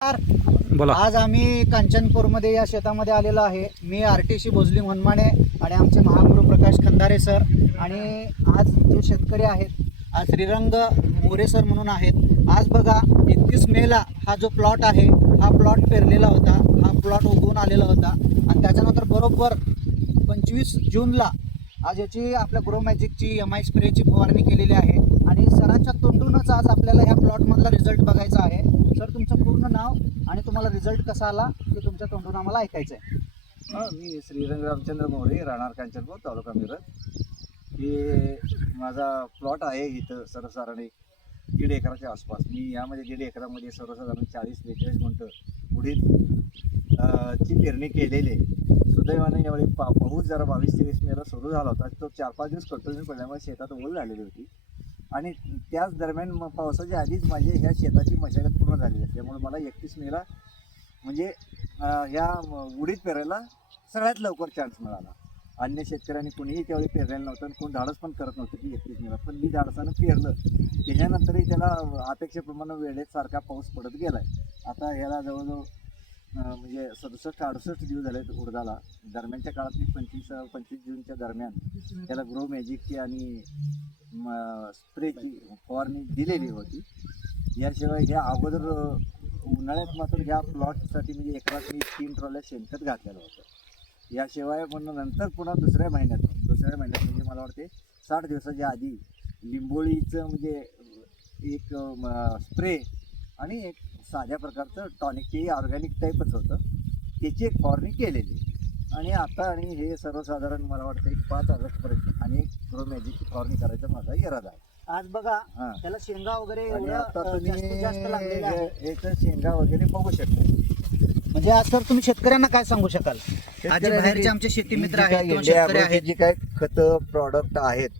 बोला. आज आम्ही कांचनपूरमध्ये या शेतामध्ये आलेलो आहे. मी आरटीसी भोजली मनमाणे आणि आमचे महागुरु प्रकाश खंदारे सर आणि आज जे शेतकरी आहेत आज श्रीरंग मोरे सर म्हणून आहेत. आज बघा 31 मेला हा जो प्लॉट आहे हा प्लॉट पेरलेला होता, हा प्लॉट उगवून आलेला होता आणि त्याच्यानंतर बरोबर 25 जूनला आज याची आपल्या ग्रो मॅजिकची MI स्प्रेची फवारणी केलेली आहे आणि सरांच्या तोंडूनच आज आपल्याला ह्या प्लॉटमधला रिझल्ट बघायचा आहे. सर तुमचं पूर्ण नाव आणि तुम्हाला रिझल्ट कसा आला ते तुमच्या तोंडून आम्हाला ऐकायचं आहे. मी श्रीरंग रामचंद्र मोरे, राहणार कांचनपूर, तालुका मिरज. हे माझा प्लॉट आहे इथं सर्वसाधारण 1.5 एकराच्या आसपास. मी यामध्ये 1.5 एकरामध्ये सर्वसाधारण 40-42 गुंठ उडीद ची पेरणी केलेली आहे. सुदैवाने यावेळी पाऊस जरा 22-23 मेला सुरू झाला होता. तो 4-5 दिवस कंटिन्यू पडल्यामुळे शेतात ओल झालेली होती आणि त्याच दरम्यान पावसाच्या आधीच माझी ह्या शेताची मशागत पूर्ण झालेली आहे. त्यामुळे मला 31 मेला म्हणजे ह्या उडीद पेरायला सगळ्यात लवकर चान्स मिळाला. अन्य शेतकऱ्यांनी कोणीही त्यावेळी पेरलेलं नव्हतं आणि कोण धाडस पण करत नव्हतं की 31 मेला, पण मी धाडसानं पेरलं. त्याच्यानंतरही त्याला अपेक्षेप्रमाणे वेळेत सारखा पाऊस पडत गेला आहे. आता ह्याला जवळजवळ म्हणजे 67-68 दिवस झाले उडदाला. दरम्यानच्या काळात मी 25 जूनच्या दरम्यान त्याला ग्रो मॅजिकची आणि स्प्रेची फवारणी दिलेली होती. याशिवाय ह्या अगोदर उन्हाळ्यात मात्र ह्या प्लॉटसाठी म्हणजे एकरात मी 3 ट्रॉल्या शेणखत घातलेलं होतं. याशिवाय पण नंतर पुन्हा दुसऱ्या महिन्यात म्हणजे मला वाटते 60 दिवसाच्या आधी लिंबोळीचं म्हणजे एक स्प्रे आणि एक साध्या प्रकारचं टॉनिक, ते ऑर्गॅनिक टाईपच होतं, त्याची एक फवारणी केलेली. आणि आता आणि हे सर्वसाधारण मला वाटतं 5 ऑगस्टपर्यंत आणि ग्रो मॅजिकची फवारणी करायचा माझा इरादा आहे. आज बघा त्याला शेंगा वगैरे आणि आता तुम्ही जास्त लागलेला आहे. याचं शेंगा वगैरे बघू शकता. म्हणजे आज सर तुम्ही शेतकऱ्यांना काय सांगू शकाल? आज जे बाहेरचे आमचे शेती मित्र आहेत किंवा शेतकरी आहेत, जे काय खतं प्रॉडक्ट आहेत,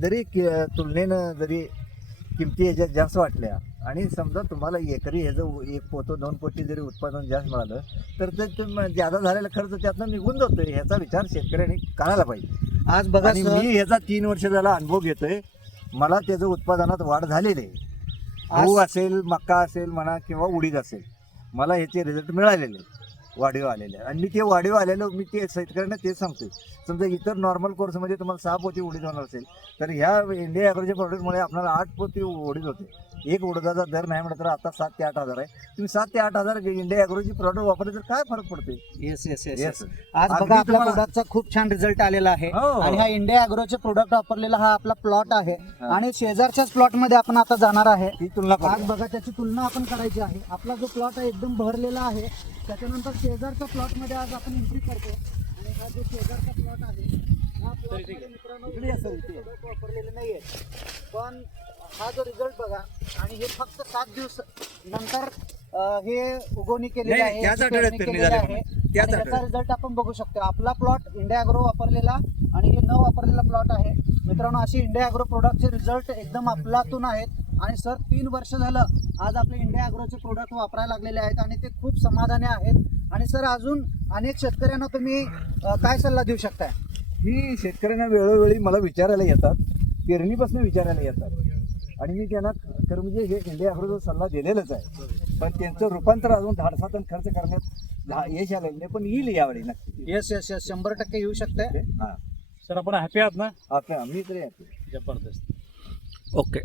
जरी तुलनेनं जरी किमती याच्यात जास्त वाटल्या आणि समजा तुम्हाला एकरी ह्याचं 1 पोतं 2 पोती जरी उत्पादन जास्त मिळालं तर ते ज्यादा झालेला खर्च त्यातनं निघून जातो. ह्याचा विचार शेतकऱ्यांनी करायला पाहिजे. आज बघा आणि मी ह्याचा 3 वर्ष झाला अनुभव घेतोय. मला त्याचं उत्पादनात वाढ झालेली आहे. गहू असेल, मका असेल म्हणा किंवा उडीद असेल, मला ह्याचे रिझल्ट मिळालेले वाढीव आलेले. आणि मी ते वाढीव आलेलो मी ते शेतकऱ्यांना तेच सांगतोय. समजा इतर नॉर्मल कोर्समध्ये तुम्हाला 6 पोती उडीद होणार असेल तर ह्या इंडिया ॲग्रोच्या प्रोडक्टमुळे आपल्याला 8 पोती उडीद होते. एक उडदाचा दर नाही म्हटलं तर आता 7 ते 8 हजार आहे. तुम्ही 7 ते 8 हजार इंडिया ॲग्रोची प्रॉडक्ट वापरले तर काय फरक पडते? येस. आज बघा आपल्या प्रोडक्टचा खूप छान रिझल्ट आलेला आहे आणि हा इंडिया ॲग्रोचे प्रोडक्ट वापरलेला हा आपला प्लॉट आहे आणि शेजारच्याच प्लॉट मध्ये आपण आता जाणार आहे. ती तुलना आज बघा त्याची तुलना आपण करायची आहे. आपला जो प्लॉट आहे एकदम भरलेला आहे, त्याच्यानंतर शेजारच्या प्लॉट मध्ये आज आपण एंट्री करतो आणि हा जो शेजारचा प्लॉट आहे हा प्लॉट मित्रांनो वापरलेले नाहीये, पण हा जो रिझल्ट बघा आणि हे फक्त 7 दिवस नंतर हे उगवणी केलेली आहे. त्याचा रिझल्ट आपण बघू शकतो. आपला प्लॉट इंडिया ॲग्रो वापरलेला आणि हे न वापरलेला प्लॉट आहे. मित्रांनो असे इंडिया ॲग्रो प्रोडक्टचे रिझल्ट एकदम अफलातून आहेत आणि सर 3 वर्ष झालं आज आपले इंडिया ॲग्रोचे प्रोडक्ट वापरायला लागलेले आहेत आणि ते खूप समाधानी आहेत. आणि सर अजून अनेक शेतकऱ्यांना तुम्ही काय सल्ला देऊ शकताय? मी शेतकऱ्यांना वेळोवेळी मला विचारायला येतात, पेरणीपासून विचारायला येतात आणि मी त्यांना खरं म्हणजे हे इंडिया ॲग्रोचा सल्ला दिलेलाच आहे. पण त्यांचं रूपांतर अजून धाडसात खर्च करण्यात यश आलेलं नाही, पण येईल यावेळी नक्की. येस 100% येऊ शकते. सर आपण हॅपी आहात ना? मी तरी हॅपी. जबरदस्त. ओके.